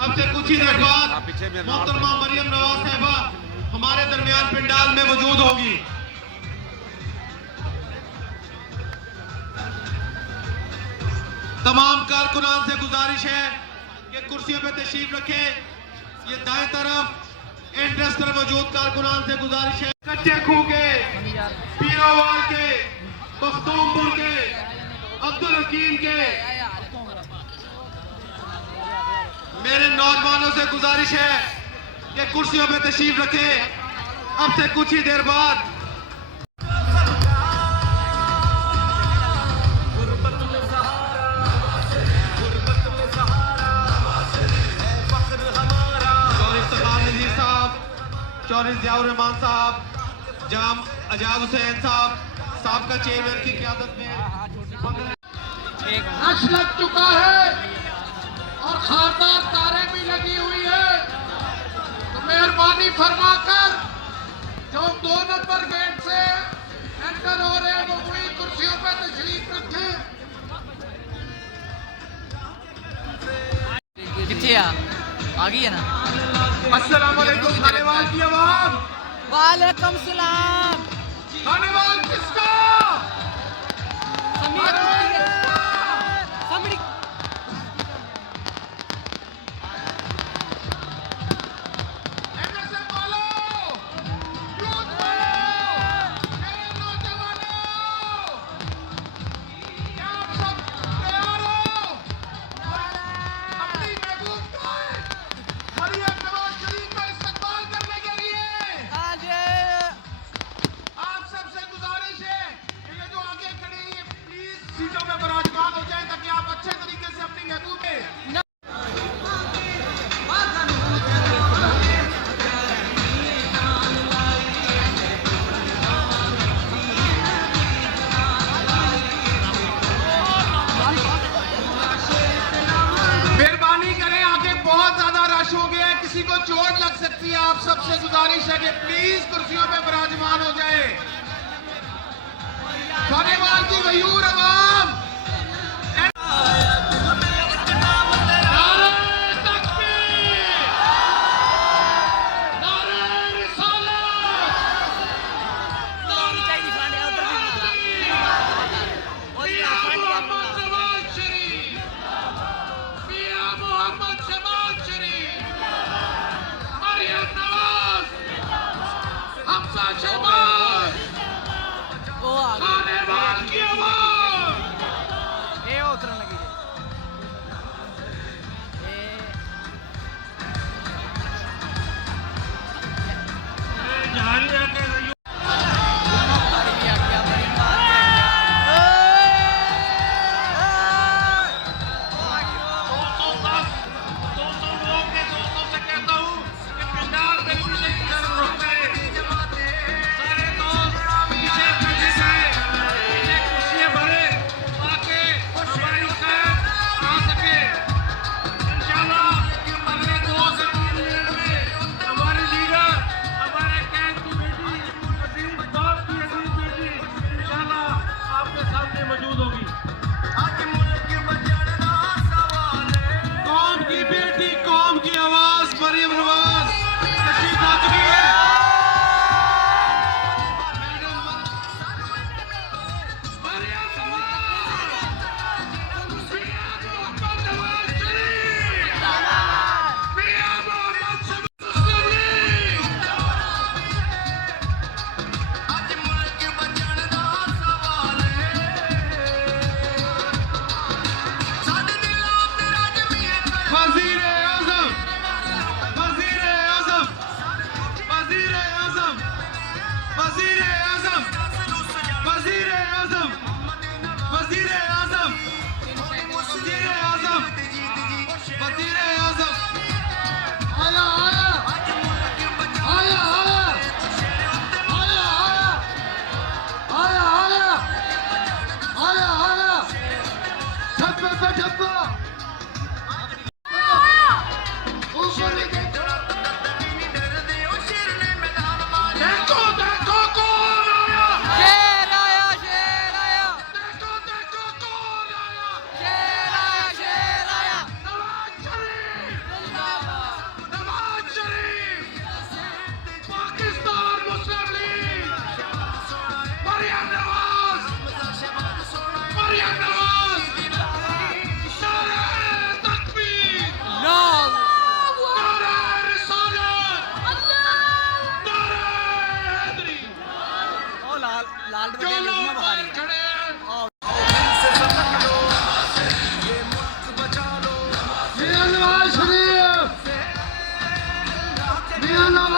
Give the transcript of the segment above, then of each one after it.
अब से कुछ ही देर बाद मोहतरमा मरियम नवाज साहिबा हमारे दरमियान पंडाल में मौजूद होगी। तमाम कारकुनान से गुजारिश है कि कुर्सियों पे तशरीफ रखें। ये दाएं तरफ एंट्रेंस पर मौजूद कारकुनान से गुजारिश है, कच्चे खूह के, पीरावाल के, बख्तूमपुर के, अब्दुल हकीम के मेरे नौजवानों से गुजारिश है कि कुर्सियों पे तशरीफ रखें। अब से कुछ ही देर बाद चौधरी जियाउर रहमान साहब, जाम अजाज हुसैन साहब का चेयरमैन की क़यादत में रश लग चुका है और खारदार तारे भी लगी हुई है। तो मेहरबानी फरमाकर जो 2 नंबर गेट से एंटर हो रहे हैं वो पूरी कुर्सियों पर तशरीफ रखें। कितने आ गई है ना। अस्सलाम वालेकुम खानेवाल की आवाज। वालेकुम सलाम। खानेवाल किसका? सीटों में विराजमान हो जाए ताकि आप अच्छे तरीके से अपनी महबूब में मेहरबानी करें, आगे बहुत ज्यादा रश हो गया है, किसी को चोट लग सकती है। आप सबसे गुजारिश है कि प्लीज कुर्सियों पे विराजमान हो जाए। खानेवाल की गयूर आवाम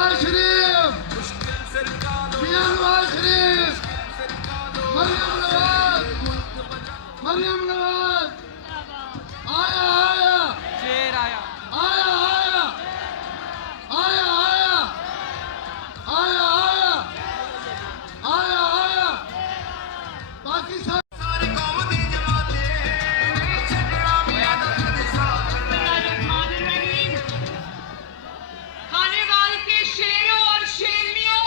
नवाज शरीफ, मियां नवाज शरीफ, मरियम नवाज आया आया शेर आया आया आया आया आया आया आया आया बाकी सब खानेवाल के शेरों और शेरनियों,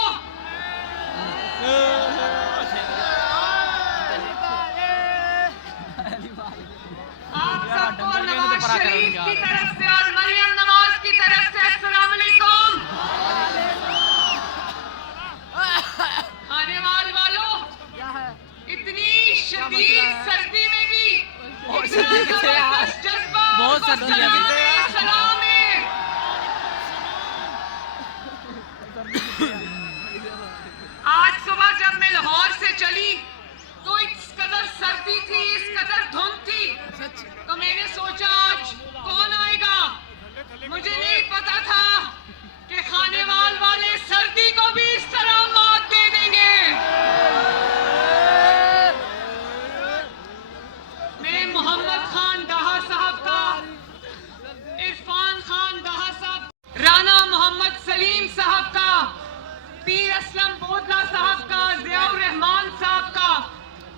आप सबको नवाज शरीफ की तरफ से और मरियम नवाज की तरफ से अस्सलाम वालेकुम। खानेवाल वालों, इतनी शदीद सर्दी में भी इतना जबरदस्त जज्बा बहुत और सर्दी है अभी। सलाम है। आज सुबह जब मैं लाहौर से चली तो इस कदर सर्दी थी, इस कदर धुंध थी, तो मैंने सोचा आज कौन आएगा। मुझे नहीं पता था कि खानेवाल वाले सर्दी को भी इस तरह मात दे देंगे। मैं मोहम्मद खान डाहा साहब का, इरफान खान डाहा साहब, राना मोहम्मद सलीम साहब का, पीर असलम बोदला साहब का, जियाउर रहमान साहब का,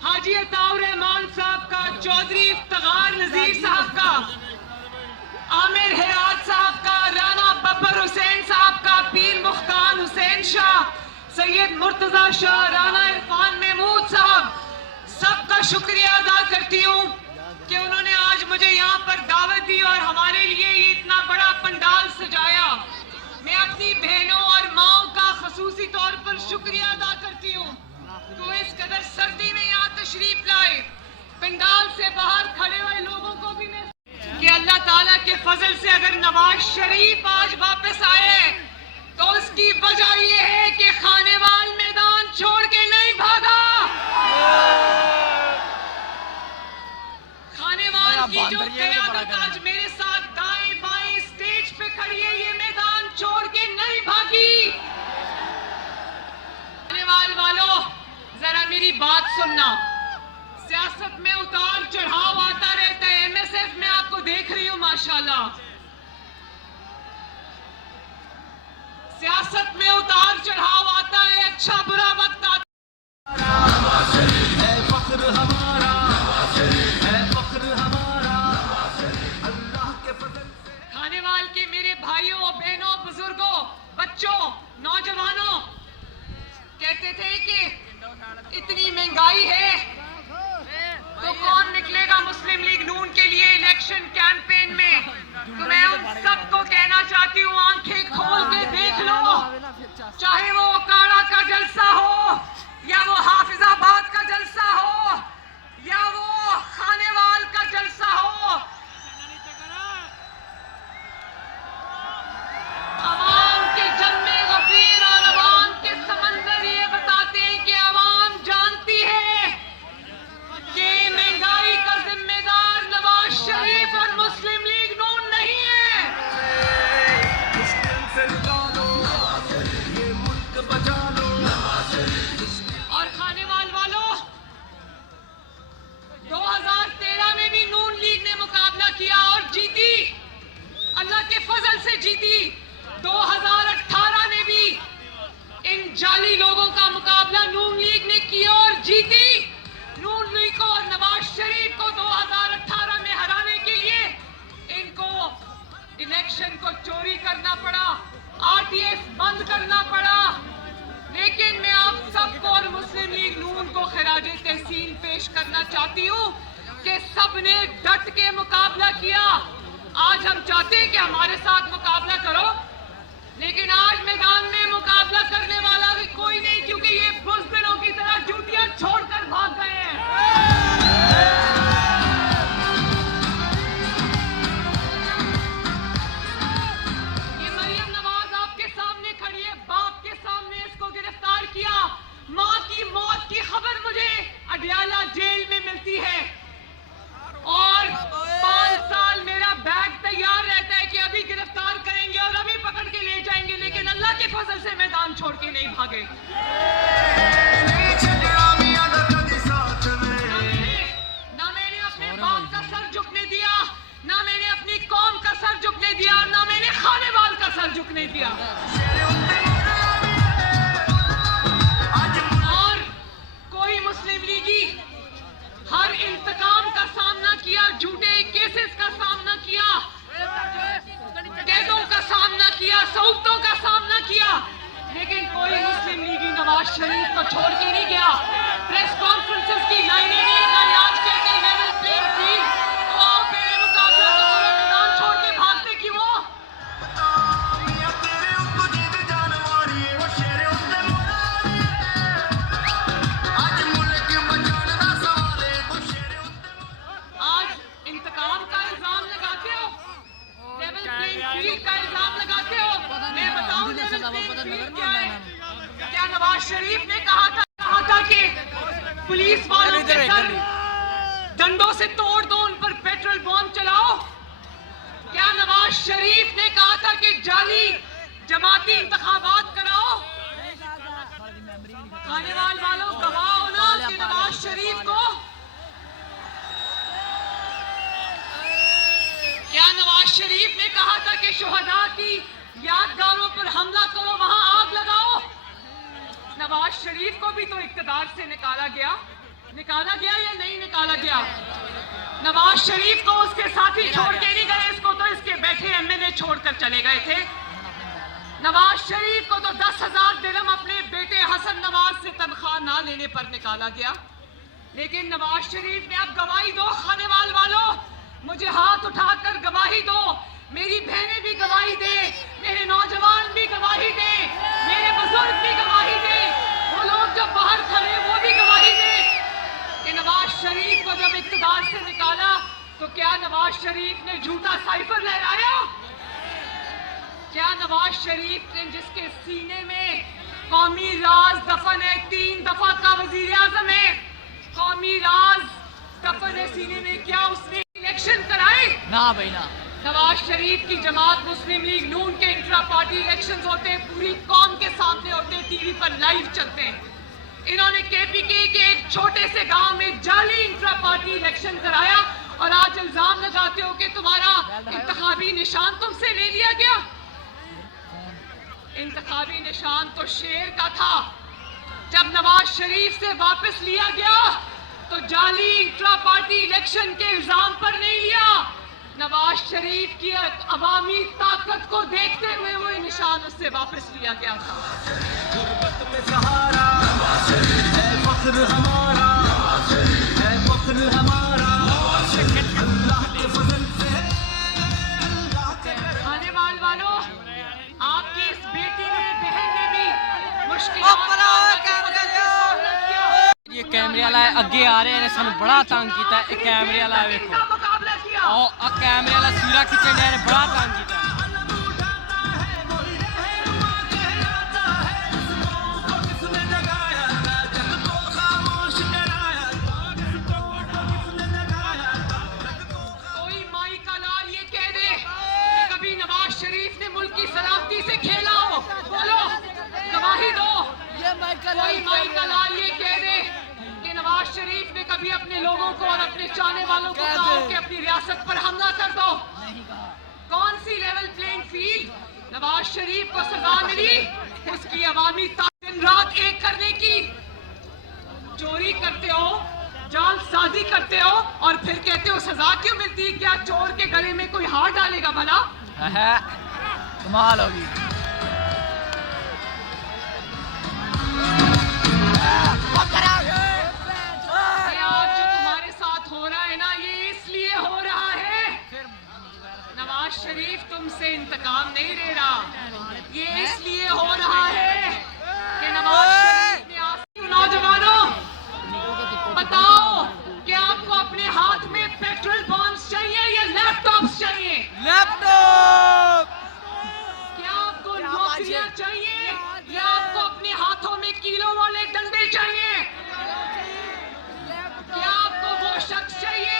हाजी अताउर रहमान साहब का, चौधरी इफ्तिखार नजीर साहब का, आमिर हेरात साहब का, राना बब्बर हुसैन साहब का, पीर मुख्तार हुसैन शाह, सैयद मुर्तजा शाह, राना इरफान महमूद साहब, सबका शुक्रिया अदा करती हूँ कि उन्होंने आज मुझे यहाँ पर दावत दी और हमारे लिए ये इतना बड़ा पंडाल सजाया। मैं अपनी बहनों और माओं का खसूसी तौर पर शुक्रिया अदा करती हूँ तो इस कदर सर्दी में यहाँ तशरीफ लाए। पंडाल से बाहर खड़े हुए लोगों को भी मैं कि अल्लाह ताला के फजल से अगर नवाज शरीफ आज वापस आए तो उसकी वजह ये है कि खानेवाल मैदान छोड़ के नहीं भागा। खानेवाल की जो क़यादत आज मेरे साथ दाएं बाएं स्टेज पे खड़ी है, ये मैदान छोड़ के नहीं भागी। खानेवाल वालों, जरा मेरी बात सुनना। सियासत में उतार चढ़ाव आता रहता है। एमएसएफ में आपको देख रही हूँ माशाल्लाह। सियासत में उतार चढ़ाव आता है, अच्छा बुरा वक्त आता है। खानेवाल के मेरे भाइयों बहनों बुजुर्गों बच्चों नौजवानों कहते थे कि इतनी महंगाई है तो कौन निकलेगा मुस्लिम लीग नून के लिए इलेक्शन कैंपेन में। तो मैं उन सबको कहना चाहती हूँ, आंखें खोल के देख लो, चाहे वो काड़ा का जलसा हो या वो हाफिजाबाद का जलसा हो या वो खानेवाल का जलसा हो, अवाम के जन्मे गफीर और अवाम के समंदर ये बताते हैं कि अवाम जानती है कि महंगाई का जिम्मेदार नवाज शरीफ और मुस्लिम लीग नून नहीं है। और खानेवाल वालों, 2013 में भी नून लीग ने मुकाबला किया और जीती, अल्लाह के फजल से जीती। 2018 में भी इन जाली लोगों का मुकाबला नून लीग ने किया और जीती। नून लीग को और नवाज शरीफ को 2018 में हराने के लिए इनको इलेक्शन को चोरी करना पड़ा, आरटीएस बंद करना पड़ा। लेकिन मैं आप सबको और मुस्लिम लीग नून को खिराजे तहसीन पेश करना चाहती हूँ कि सबने डट के मुकाबला किया। आज हम चाहते हैं कि हमारे साथ मुकाबला करो, लेकिन आज मैदान में मुकाबला करने वाला भी कोई नहीं, क्योंकि ये बुज़दिलों की तरह ड्यूटियां छोड़कर भाग गए हैं। ये मरियम नवाज आपके सामने खड़ी है, बाप के सामने इसको गिरफ्तार किया। माँ की मौत की खबर मुझे अडियाला जेल में मिलती है और 5 साल मेरा बैग तैयार रहता है कि अभी गिरफ्तार भागे। ना मैंने अपने बाप का सर झुकने दिया, ना मैंने अपनी कौम का सर झुकने दिया, ना मैंने खानेवाल का सर झुकने दिया। और कोई मुस्लिम लीगी हर इंतकाम का सामना किया, झूठे केसेस का सामना किया, कैदों का सामना किया, सऊक्तों का सामना किया, लेकिन कोई मुस्लिम लीगी नवाज शरीफ को छोड़ के नहीं गया। प्रेस कॉन्फ्रेंसेस की लाइनें नहीं लगाई। आज कहते हैं लेवल प्लेइंग फील्ड, तो आओ पहले मुकाबला तो करो, मैदान छोड़ के भागते क्यों हो? आज इंतकाम का इल्जाम लगाते हो, लेवल प्लेइंग फील्ड का इल्जाम लगाते हो। मैं बताऊं लेवल प्लेइंग फील्ड क्या है? क्या नवाज शरीफ ने कहा था कि पुलिस वालों के सर डंडों से तोड़ दो, उन पर पेट्रोल बॉम्ब चलाओ? क्या नवाज शरीफ ने कहा था कि जाली जमाती इंतखाबात कराओ? खानेवाल वालों गवाह हो ना कि नवाज शरीफ को। क्या नवाज शरीफ ने कहा था कि शुहदा की यादगारों पर हमला करो, वहां आग लगाओ? नवाज शरीफ को भी तो इक्तदार से निकाला गया या नहीं निकाला गया? नवाज शरीफ को उसके साथी छोड़ के नहीं गए, इसको तो इसके बैठे एमएनए छोड़कर चले गए थे। नवाज शरीफ को तो 10,000 दिरहम अपने बेटे हसन नवाज से तनख्वाह ना लेने पर निकाला गया। लेकिन नवाज शरीफ ने अब गवाही दो, खानेवाल वालों, मुझे हाथ उठाकर गवाही दो, मेरी बहनें भी गवाही दे, मेरे नौजवान भी गवाही दे, मेरे बुजुर्ग भी गवाही दे, वो लोग जब बाहर खड़े वो भी गवाही दे कि नवाज शरीफ को जब इक़्तिदार से निकाला तो क्या नवाज शरीफ ने झूठा साइफर लहराया? क्या नवाज शरीफ ने, जिसके सीने में कौमी राज दफन है, 3 दफा का वजीर आजम है, कौमी राज दफन है सीने में, क्या उसने इलेक्शन कराए? ना भाई ना। नवाज शरीफ की जमात मुस्लिम लीग नून के इंट्रा पार्टी इलेक्शंस होते हैं, पूरी कौम के सामने होते हैं, टीवी पर लाइव चलते हैं। इन्होंने केपीके के एक छोटे से गांव में जाली इंट्रा पार्टी इलेक्शन कराया और आज इल्जाम लगाते हो कि तुम्हारा इंतखाबी निशान तुमसे ले लिया गया। इंतखाबी निशान तो शेर का था। जब नवाज शरीफ से वापस लिया गया तो जाली इंट्रा पार्टी इलेक्शन के इल्जाम पर नहीं लिया, नवाज शरीफ की अवामी ताकत को देखते हुए वो निशान उससे वापस लिया गया था। खानेवाल वालों, आपकी इस बेटी ने, बहन ने भी मुश्किलात का सामना किया। ये कैमरे वाला अगे आ रहे हैं, सानू बड़ा तंग किया। कैमरे वाला वेखो, मुकाबला किया और कैमरे वाला सीरा खिंचन ने बड़ा तंग किया। कोई माई का लाल ये कह दे कि कभी नवाज शरीफ ने मुल्क की सलामती से खेला हो, बोलो, गवाही दो। कोई माई का लाल ये कह दे कि नवाज शरीफ ने कभी अपने लोगों को और अपने चाहने वालों को कहा कि अपनी रियासत पर हमला कर दो? कौन सी level playing field? Nawaz Sharif को सजा मिली उसकी अवामी दिन रात एक करने की। चोरी करते हो, जालसाजी करते हो और फिर कहते हो सजा क्यों मिलती? क्या चोर के गले में कोई हार डालेगा भला? कमाल होगी। आज जो तुम्हारे साथ हो रहा है ना, ये इसलिए हो रहा है, नवाज शरीफ तुमसे इंतकाम नहीं ले रहा, ये इसलिए हो रहा है कि नवाज शरीफ ने आज नौजवानों बताओ कि आपको अपने हाथ में पेट्रोल बॉम्ब्स चाहिए या लैपटॉप्स चाहिए? लैपटॉप। क्या आपको नौकरियां चाहिए या आपको अपने हाथों में किलो वाले डंडे चाहिए? क्या आपको वो शख्स चाहिए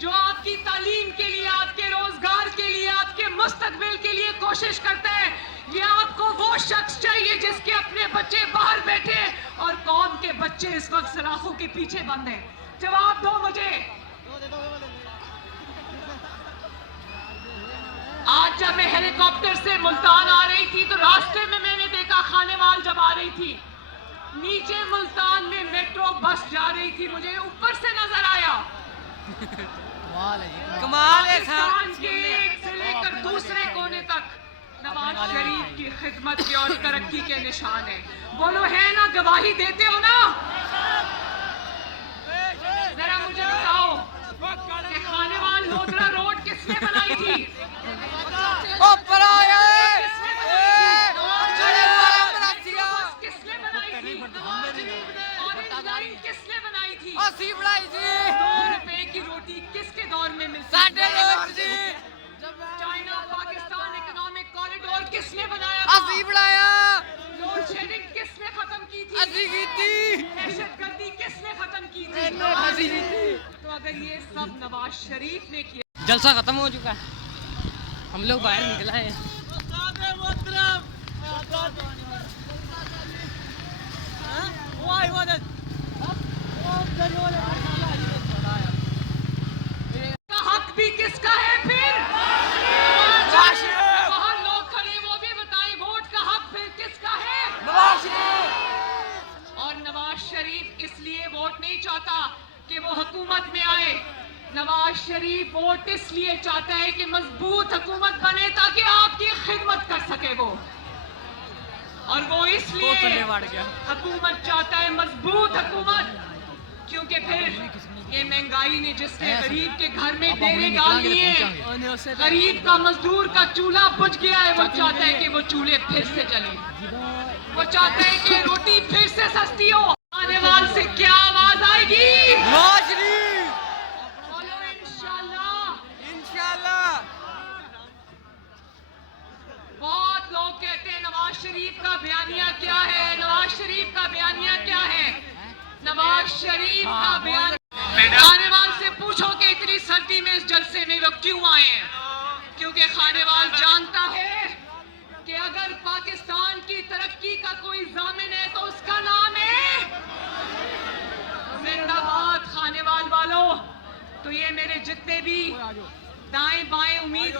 जो आपकी तालीम के लिए, आपके रोजगार के लिए, आपके मुस्तकबिल के लिए कोशिश कोशिश करते हैं, ये आपको वो शख्स चाहिए जिसके अपने बच्चे बाहर बैठे और कौम के बच्चे इस वक्त सलाखों के पीछे बंद हैं? जवाब दो मुझे। आज जब मैं हेलीकॉप्टर से मुल्तान आ रही थी तो रास्ते में मैंने देखा खानेवाल जब आ रही थी, नीचे मुल्तान में मेट्रो बस जा रही थी, मुझे ऊपर से नजर आया। कमाल है पाकिस्तान के एक से लेकर दूसरे कोने तक नवाज शरीफ की खिदमत के और तरक्की के निशान है। बोलो है ना, गवाही देते हो ना? जरा मुझे बताओ कि खानेवाल लोधरा रोड किसने बनाई थी? किसने बनाई थी? ऑरेंज लाइन किसने बनाई थी? 2 रुपए की रोटी किसके दौर में मिलती है? चाइना पाकिस्तान इकोनॉमिक कॉरिडोर किसने बनाया था? लोड शेडिंग किसने खत्म की थी? दहशतगर्दी किसने खत्म की थी? तो अगर ये सब नवाज शरीफ ने किया। जलसा खत्म हो चुका है, हम लोग बाहर निकला है। हक भी किसका है फिर? वहाँ लोग खड़े, वो भी बताएं, वोट का हक फिर किसका है? और नवाज शरीफ इसलिए वोट नहीं चाहता कि वो हुकूमत में आए। नवाज शरीफ वोट इसलिए चाहता है कि मजबूत हुकूमत बने ताकि आपकी खिदमत कर सके वो। और वो इसलिए हुकूमत चाहता है, मजबूत हुकूमत, क्योंकि फिर ये महंगाई ने जिसने गरीब के घर में डेरे डाल दिए, गरीब का मजदूर का चूल्हा बुझ गया है, वो चाहता है कि वो चूल्हे फिर से जले, वो चाहता है कि रोटी फिर से सस्ती हो। खानेवाल से क्या आवाज आएगी? बोलो इंशाल्लाह। बहुत लोग कहते हैं नवाज शरीफ का बयानिया क्या है, नवाज शरीफ का बयानिया क्या है? नवाज शरीफ का बयान, खानेवाल से पूछो कि इतनी सर्दी में इस जलसे में वो क्यों आए हैं? क्योंकि खानेवाल जानता है कि अगर पाकिस्तान की तरक्की का कोई जामिन है तो उसका नाम है जिंदाबाद खानेवाल वालों। तो ये मेरे जितने भी दाएं बाएं उम्मीद